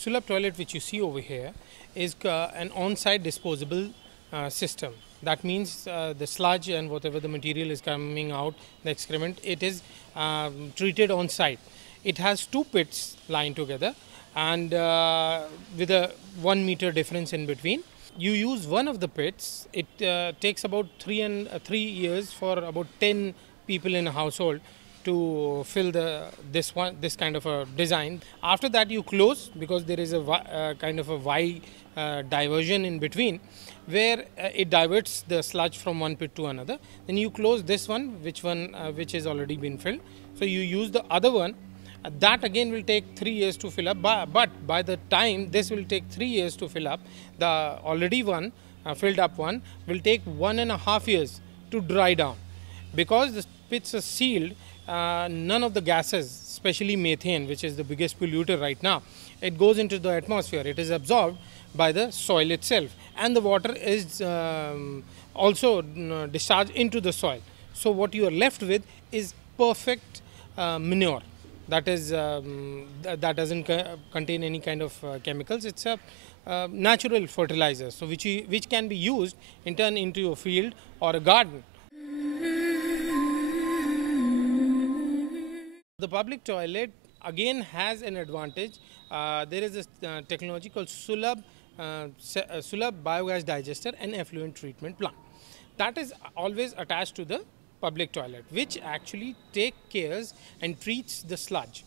Sulabh toilet which you see over here is an on-site disposable system. That means the sludge and whatever the material is coming out, the excrement, it is treated on site. It has two pits lying together and with a 1 meter difference in between. You use one of the pits. It takes about 3 years for about 10 people in a household to fill this kind of a design. After that you close, because there is a kind of a Y diversion in between where it diverts the sludge from one pit to another. Then you close this one which has already been filled. So you use the other one. That again will take 3 years to fill up, but by the time this will take 3 years to fill up, the already one filled up one will take 1.5 years to dry down. Because the pits are sealed, none of the gases, especially methane, which is the biggest polluter right now, it goes into the atmosphere. It is absorbed by the soil itself, and the water is also discharged into the soil. So what you are left with is perfect manure. That is that doesn't contain any kind of chemicals. It's a natural fertilizer, so which can be used in turn into a field or a garden. The public toilet again has an advantage. There is a technology called Sulabh biogas digester and effluent treatment plant. That is always attached to the public toilet, which actually take cares and treats the sludge.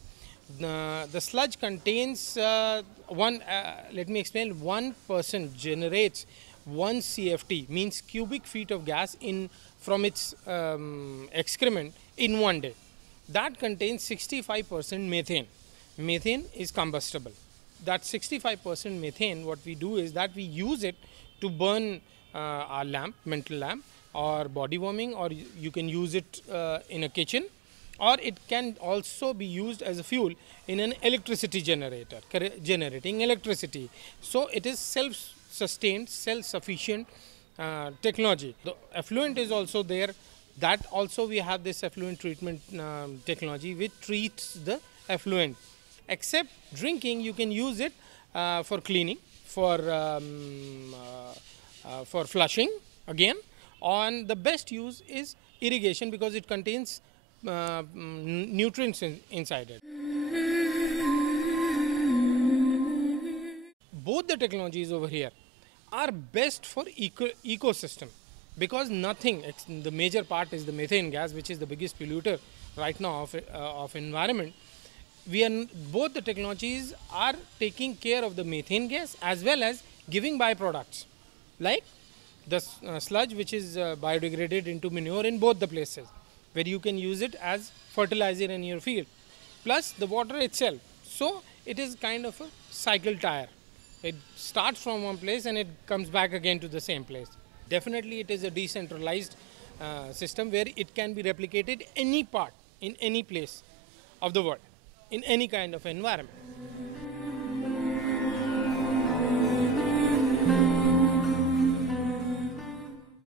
The sludge contains let me explain, 1% generates 1 CFT, means cubic feet of gas from its excrement in 1 day. That contains 65% methane. Methane is combustible. That 65% methane, what we do is that we use it to burn our lamp, mental lamp, or body warming, or you can use it in a kitchen, or it can also be used as a fuel in an electricity generator, generating electricity. So it is self-sustained, self-sufficient technology. The effluent is also there. That also we have this effluent treatment technology which treats the effluent. Except drinking, you can use it for cleaning, for flushing again. And the best use is irrigation, because it contains nutrients inside it. Both the technologies over here are best for ecosystem, because nothing, the major part is the methane gas, which is the biggest polluter right now of environment. Both the technologies are taking care of the methane gas as well as giving byproducts like the sludge, which is biodegraded into manure in both the places, where you can use it as fertilizer in your field, plus the water itself. So it is kind of a cycle tire. It starts from one place and it comes back again to the same place. Definitely it is a decentralized system where it can be replicated any part in any place of the world, in any kind of environment.